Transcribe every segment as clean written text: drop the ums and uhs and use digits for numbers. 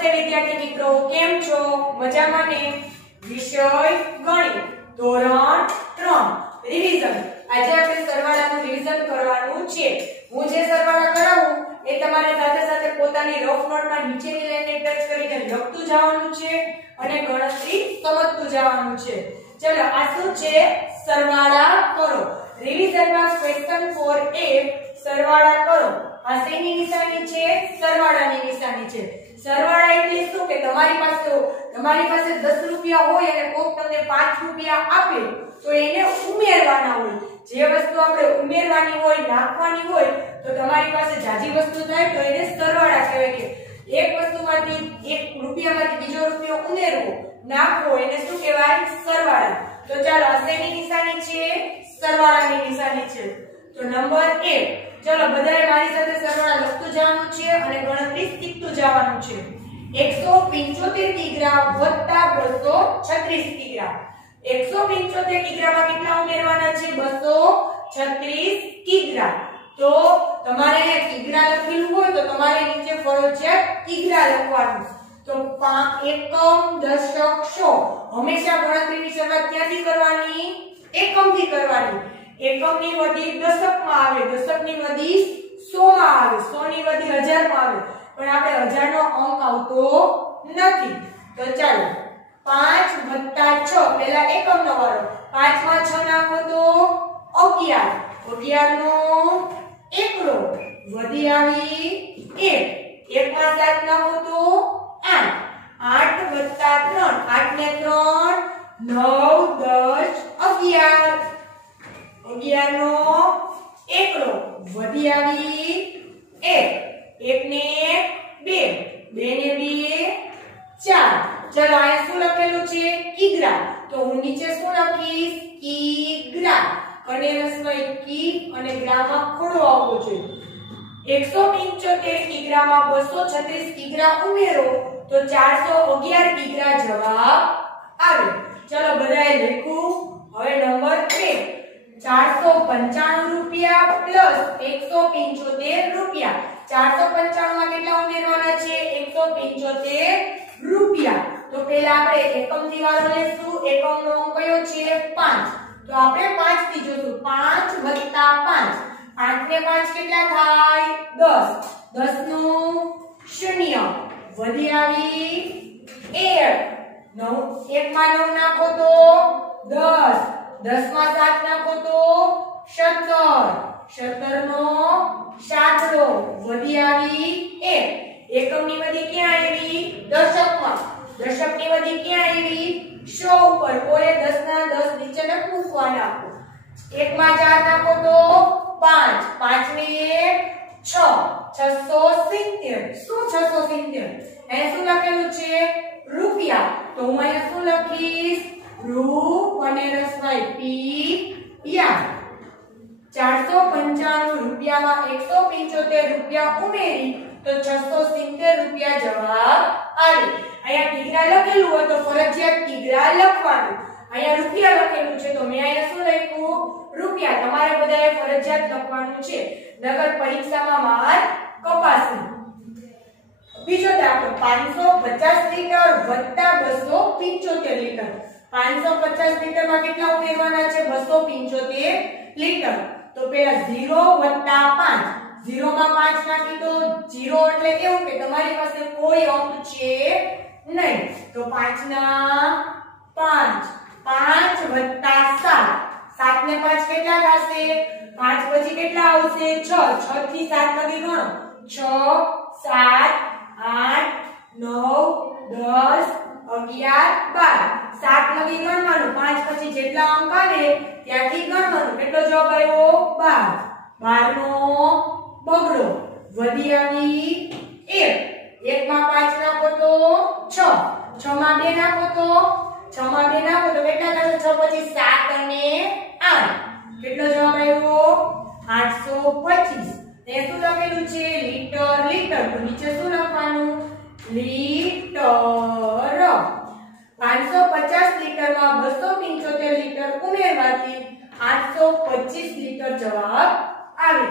નમસ્તે વિદ્યાર્થી મિત્રો, કેમ છો? મજામાં ને? વિષય ગણિત ધોરણ 3 રિવિઝન. આજે આપણે સરવાળાનું રિવિઝન કરવાનું છે. હું જે સરવાળા કરાવું એ તમારે સાથે સાથે પોતાની રફ નોટમાં નીચેની લાઈનને ટચ કરીને લખતું જવાનું છે અને ગણતરી સમજતું જવાનું છે. ચલો, આ શું છે? સરવાળા કરો. રિવિઝનમાં ક્વેશ્ચન 4a સરવાળા કરો. આ શેની નિશાની છે? સરવાળાની નિશાની છે. સરવાળા એટલે શું કે તમારી પાસે 10 રૂપિયા હોય અને કોક તમને 5 રૂપિયા આપે તો એને ઉમેરવાના હોય. જે વસ્તુ આપણે ઉમેરવાની હોય, નાખવાની હોય, તો તમારી પાસે જાજી વસ્તુ થાય તો એને સરવાળા કહેવાય. કે એક વસ્તુમાંથી 1 રૂપિયામાંથી બીજો રૂપિયો ઉમેરવો, નાખવો, એને શું કહેવાય? સરવાળા. તો ચાલો, આ શેની નિશાની છે? સરવાળાની નિશાની છે. તો નંબર 1, ચલો બધાએ મારી સાથે સરવાળા લખતું જવાનું છે અને ગણતરી શીખતું જવાનું છે. 175 કિગ્રા વત્તા 236 કિગ્રા. 175 કિગ્રામાં કેટલા ઉમેરવાના છે? 236 કિગ્રા. તો તમારે અહીંયા કિગ્રા લખેલું હોય તો તમારે નીચે ફરજિયાત કિગ્રા લખવાનું. તો એકમ, દશક, સો. હંમેશા ગણતરીની શરૂઆત ક્યાંથી કરવાની? એકમથી કરવાની. એકમની વધી દશકમાં આવે, દશકની વધી 100 માં આવે, 100 ની વધી 1000 માં આવે. પણ આપણે 1000 નો અંક આવતો નથી. તો ચાલો, 5 + 6 પહેલા એકમનો વારો. 5 માં 6 નાખો તો 11. 11 નો એકડો વધી આવી 1. 1 માં 7 નાખો તો 8. 8 + 3, 8 ને 3 9 10 11. 11 નો એકડો વધી આવી 1. 1 ને 2, 2 ને 2 4. ચલો, અહીંયા શું લખેલું છે? કિગ્રા. તો હું નીચે શું લખીશ? કિગ્રા. અને રસમય કી અને ગ્રામાં ખોડો આવવો જોઈએ. 175 કિગ્રામાં 236 કિગ્રા ઉમેરો તો 411 કિગ્રા જવાબ આવે. ચલો, બધાએ લખ્યું. હવે નંબર 2, 495 રૂપિયા પ્લસ 175 રૂપિયા. 495 માં કેટલા ઉમેરવાના છે? 175 રૂપિયા. તો પહેલા આપણે એકમથી વારો લેશું. એકમનો અંક કયો છે? 5. તો આપણે 5 થી જોશું. 5 + 5. 5 ને 5 કેટલા થાય? 10. 10 નું 0 વધી આવી 1. 1 માં 9 નાખો તો 10. 10 માં 7 નાખો તો 17. 17 નો સાતડો વધી આવી 1. એકમની વધી ક્યાં આવી? દશકમાં. દશકની વધી ક્યાં આવી? 100 ઉપર. કોઈ 10 ના 10 નીચે ન મૂકવાના. 1 માં 4 નાખો તો 5. 5 ને 1 6. 670. શું 670? અહીંયા શું લખેલું છે? રૂપિયા. તો હું અહીંયા શું લખીશ? રૂ અને રસવાઈ પી યા. 495 રૂપિયામાં 175 રૂપિયા ઉમેરી તો 670 રૂપિયા જવાબ આવે. અહીંયા કિગ્રા લખેલું હોય તો ફરજિયાત કિગ્રા લખવાનું. અહીંયા રૂપિયા લખેલું છે તો મેં અહીંયા શું લખ્યું? રૂપિયા. તમારે બધાએ ફરજિયાત લખવાનું છે, નકર પરીક્ષામાં માર્ક કપાશે. બીજો દાખલો, 550 લીટર વત્તા 275 લીટર. 550 લીટરમાં કેટલા ઉમેરવાના છે? 275 લીટર. તો પહેલા 0 + 5. 0 માં 5 નાખી તો 0 એટલે કેવું કે તમારી પાસે કોઈ અંક છે નહીં. તો 5 ના 5. 5 + 7. 7 ને 5 કેટલા થશે? 5 પછી કેટલા આવશે? 6. 6 થી 7 લગી ગણો. 6 7 8 9 10 11 12. 7 લગી ગણવાનું. 5 પછી જેટલા અંક આવે ત્યાંથી ગણવાનું. કેટલો જવાબ આવ્યો? 12. 12 નો બગડો વધી આવી 1. 1 માં 5 નાખો તો 6. 6 માં 2 નાખો તો 6 માં 2 નાખો તો કેટલા થશે? 6 પછી 7 અને 8. કેટલો જવાબ આવ્યો? 825. તે શું લખેલું છે? લીટર. લીટર. તો નીચે શું લખવાનું? લીટર. 550 લીટરમાં 275 લીટર ઉમેરવાથી 825 લીટર જવાબ આવે.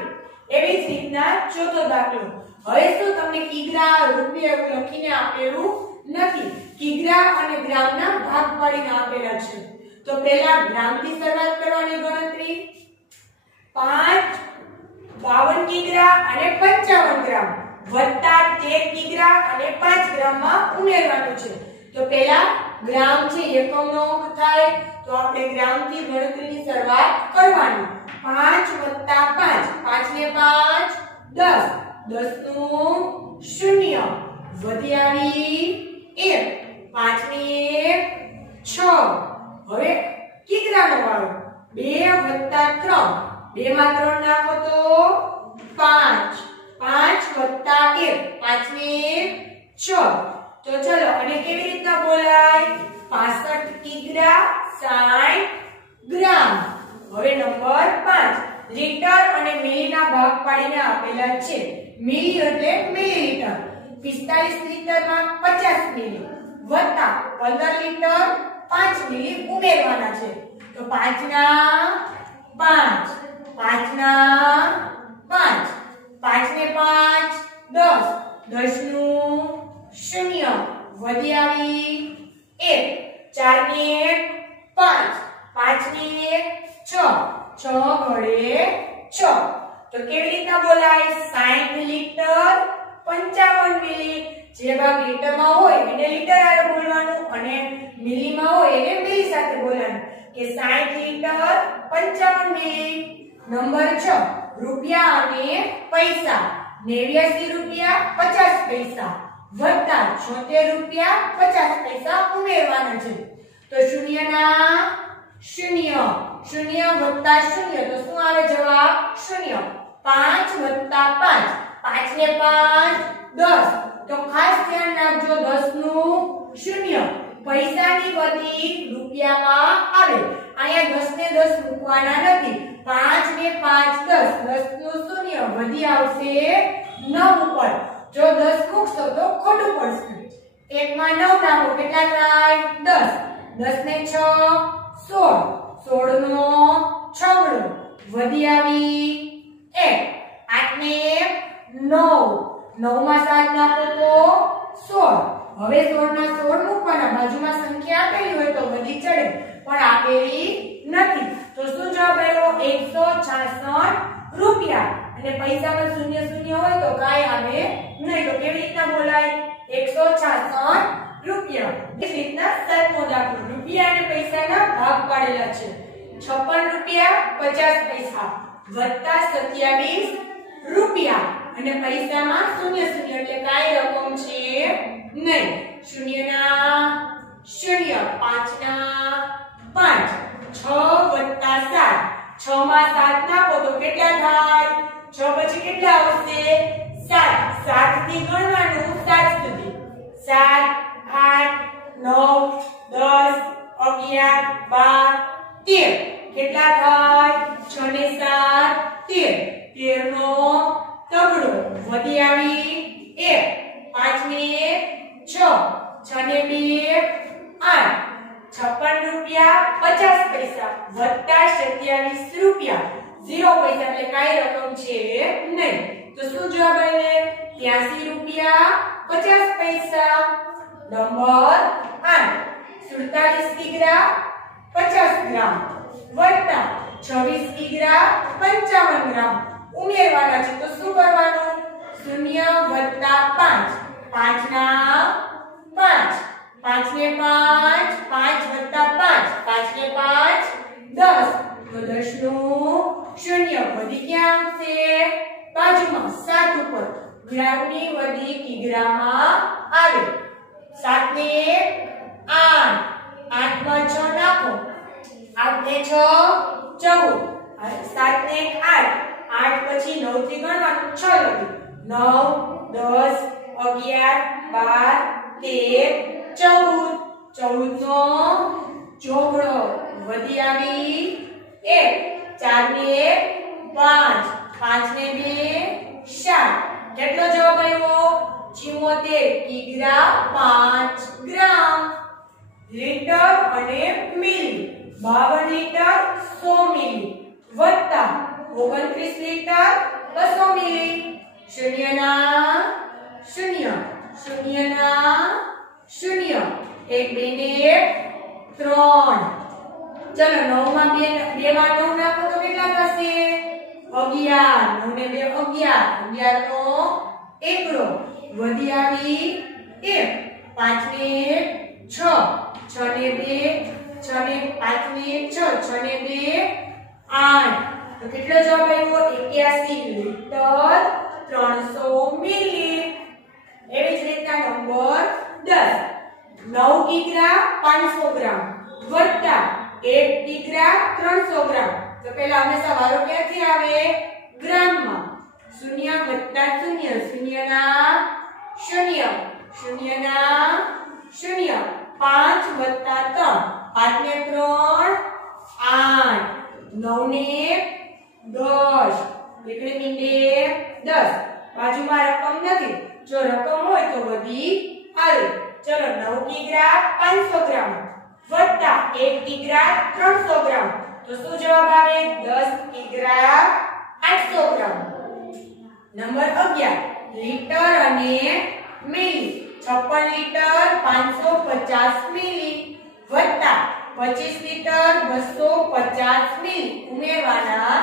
લખીને આપેલું નથી, કિગ્રા અને ગ્રામના ભાગ પાડીને આપેલા છે। તો પહેલા ગ્રામથી શરૂઆત કરવાની ગણતરી। 5 52 કિગ્રા અને 55 ગ્રામ વત્તા 13 કિગ્રા અને 5 ગ્રામમાં ઉમેરવાનું છે। તો પહેલા ગ્રામ છે એકમનો અંક થાય, તો આપણે ગ્રામથી ગણતરીની શરૂઆત કરવાની। 5 વત્તા 5, 5 ને 5 10, 10 નું 0 વધી આવી 1, 5 ને 6। હવે કિગ્રાનો વાળો 2 વત્તા 3, 2 માં 3 નાખો તો 5, 5 વત્તા 1, 5 ને 6। તો ચલો અને કેવી રીતના બોલાય? 65 કિગ્રા 60 ગ્રામ। હવે નંબર 5 લીટર અને મિલીના ભાગ પાડીને આપેલા છે। મિલી એટલે મિલીલીટર। 45 લીટરમાં 50 મિલી વત્તા 15 લીટર 5 મિલી ઉમેરવાના છે। તો 5 ના 5, 5 ના 5, 5 ને 5 10, 10 નું 0 વધી આવી 1, 4 ને 5, 5 ને 6, 6 વડે 6। તો કેવી રીતના બોલાય? 60 લીટર 55 મિલી। જે ભાગ લીટરમાં હોય એને લીટર સાથે બોલવાનું અને મિલીમાં હોય એને મિલી સાથે બોલવાનું કે 60 લીટર 55 મિલી। નંબર 6 રૂપિયા અને પૈસા 89 રૂપિયા 50 પૈસા વત્તા 76 રૂપિયા 50 પૈસા ઉમેરવાના છે। તો 0 ના 0, 0 વત્તા 0 તો શું આવે જવાબ? 0। 5 વત્તા 5, 5 ને 5 10। તો ખાસ ધ્યાન રાખજો 10 નું 0 પૈસાની બધી રૂપિયામાં આવે। અહીંયા 10 ને 10 મૂકવાના નથી। 5 ને 5 10, 10 નું 0 વધી આવશે 9 ઉપર। જો 10 મૂકશો તો ખોટું પડશે। 1 માં 9 નાખો કેટલા થાય? 10, 10 ને 6 16, 16 નો 6 વધી આવી 1, 8 ને 9, 9 માં 7 નાખો તો 16। હવે 16 ના 16 મૂકવાના, બાજુમાં સંખ્યા આપેલી હોય તો વધી ચડે પણ આપેલી નથી। તો શું જવાબ આવ્યો? 166 રૂપિયા। અને પૈસામાં શૂન્ય શૂન્ય હોય તો કાઈ આવે નહીં। તો કેવી રીતના બોલાય? 166 રૂપિયા। એ રીતના સાતમો દાખલો રૂપિયા અને પૈસાના ભાગ પાડેલા છે। 56 રૂપિયા 50 પૈસા વત્તા 27 રૂપિયા અને પૈસામાં શૂન્ય શૂન્ય એટલે કાઈ રકમ છે નહીં। 0 ના 0, 5 ના 5, 6 વત્તા 7, 6 માં 7 નાખો તો કેટલા થાય? 6 પછી કેટલા આવશે? 7, 7 થી ગણવાનું 7 સુધી। 7, 8, 9, 10, 11, 12, 13 કેટલા થાય? 6 ને 7 13, 13 નો તગડો વધી આવી 1, 5 ને 6, 6 ને 2 8, 56 રૂપિયા 50 પૈસા વત્તા 27 રૂપિયા 0 પૈસા એટલે કાઈ રકમ છે નહીં। તો શું જવાબ આવે? 83 રૂપિયા 50 પૈસા। નંબર 8 47 કિગ્રા 50 ગ્રામ વત્તા 26 કિગ્રા 55 ગ્રામ ઉમેરવાના છે। તો શું કરવાનું? 0 વત્તા 5, 5 ના 5, 5 ને 5, 5 વત્તા 5, 5 ને 5 10। તો 10 નું 0 વધી ક્યાં આવશે? બાજુમાં 7 ઉપર ગ્રામની વધી કિગ્રામાં આવે। 7 ને 8, 8 માં 6 નાખો, 8 ને 6 14, 7 ને 8, 8 પછી 9 થી ગણવાનું 6 લખી 9 10 11 12 13 14, 14 નો ચોગડો વધી આવી 1, 4 ને 5, 5 ને 2 7। કેટલો જવાબ આવ્યો? 74 કિગ્રા 5 ગ્રામ। લીટર અને મિલી 52 લીટર 100 મિલી વત્તા 29 લીટર 200 મિલી। 0 ના 0, શૂન્યના શૂન્ય 1 2 ને 3 ચલો 9 માં 2 માં 9 નાખો તો કેટલા થશે 11 9 ને 2 11 11 નો એકડો વધી આવી 1 5 ને 6 6 ને 2 6 ને 5 ને 6 6 ને 2 8 તો કેટલો જવાબ આવ્યો 81 લીટર 300 મિલી એવી જ રીતના નંબર 10 9 કિગ્રા 500 ગ્રામ વત્તા 1 કિગ્રા 300 ગ્રામ તો પહેલા હંમેશા વારો ક્યાંથી આવે ગ્રામમાં શૂન્ય વત્તા શૂન્ય શૂન્યના શૂન્ય શૂન્યના શૂન્ય 5 વત્તા 3 5 ને 3 8 9 ને 10 એકડે મીંડે 10 બાજુમાં રકમ નથી જો રકમ હોય તો વધી આવે ચલો 9 કિગ્રા 500 ગ્રામ વત્તા 1 કિગ્રા 300 ગ્રામ તો શું જવાબ આવે 10 કિગ્રા 800 ગ્રામ નંબર 11 લીટર અને મિલી 56 લીટર 550 મિલી વત્તા 25 લીટર 250 મિલી ઉમેરવાના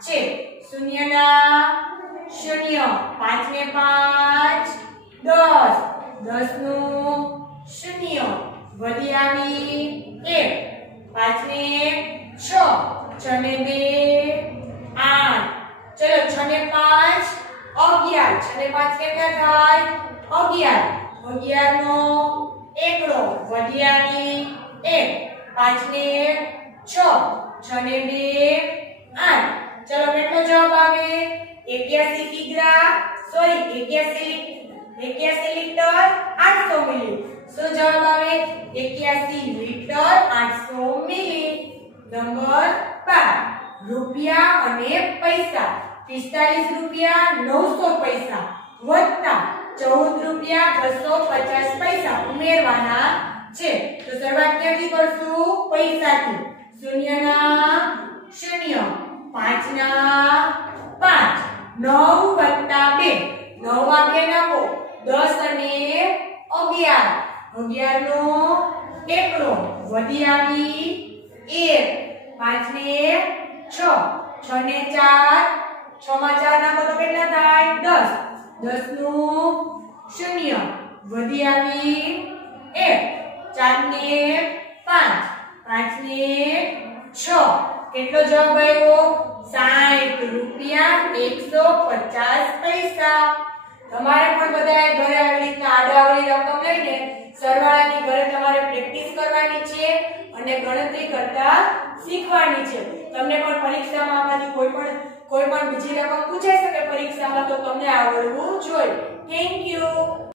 છે શૂન્યના શૂન્ય 5 ને 5 10 10 નું શૂન્ય વધી આવી 1 5 ને 6 6 ને 2 8 ચલો 6 ને 5 11 6 ને 5 કેટલા થાય 11 11 નો એકડો વધી આવી 1 5 ને 6 6 ને 2 8 ચલો કેટલો જવાબ આવે 81 કિગ્રા સોરી 81 લીટર 800 મિલી શું જવાબ આવે 81 લીટર 800 મિલી નંબર 12 રૂપિયા અને પૈસા 45 રૂપિયા 900 પૈસા વત્તા 14 રૂપિયા 250 પૈસા ઉમેરવાના છે તો શરૂઆત ક્યાંથી કરશું પૈસાથી શૂન્યના શૂન્ય 5 ના 5 9 વત્તા 2 9 માં 2 નાખો 10 અને 11 11 નો એકડો વધી આવી 1 5 ને 6 6 ને 4 6 માં 4 નાખો તો કેટલા થાય 10 10 નું શૂન્ય વધી આવી 1 4 ને 5 5 ને 6 કેટલો જવાબ આવ્યો 60 રૂપિયા 150 પૈસા તમારે પણ બધાએ ઘરે આવી રીતના આડાવડી રકમ લઈને સરવાળાની ઘરે તમારે પ્રેક્ટિસ કરવાની છે અને ગણતરી કરતા શીખવાની છે તમને પણ પરીક્ષામાં આમાંથી કોઈ પણ બીજી રકમ પૂછાઈ શકે પરીક્ષામાં તો તમને આવડવું જોઈએ થેન્ક યુ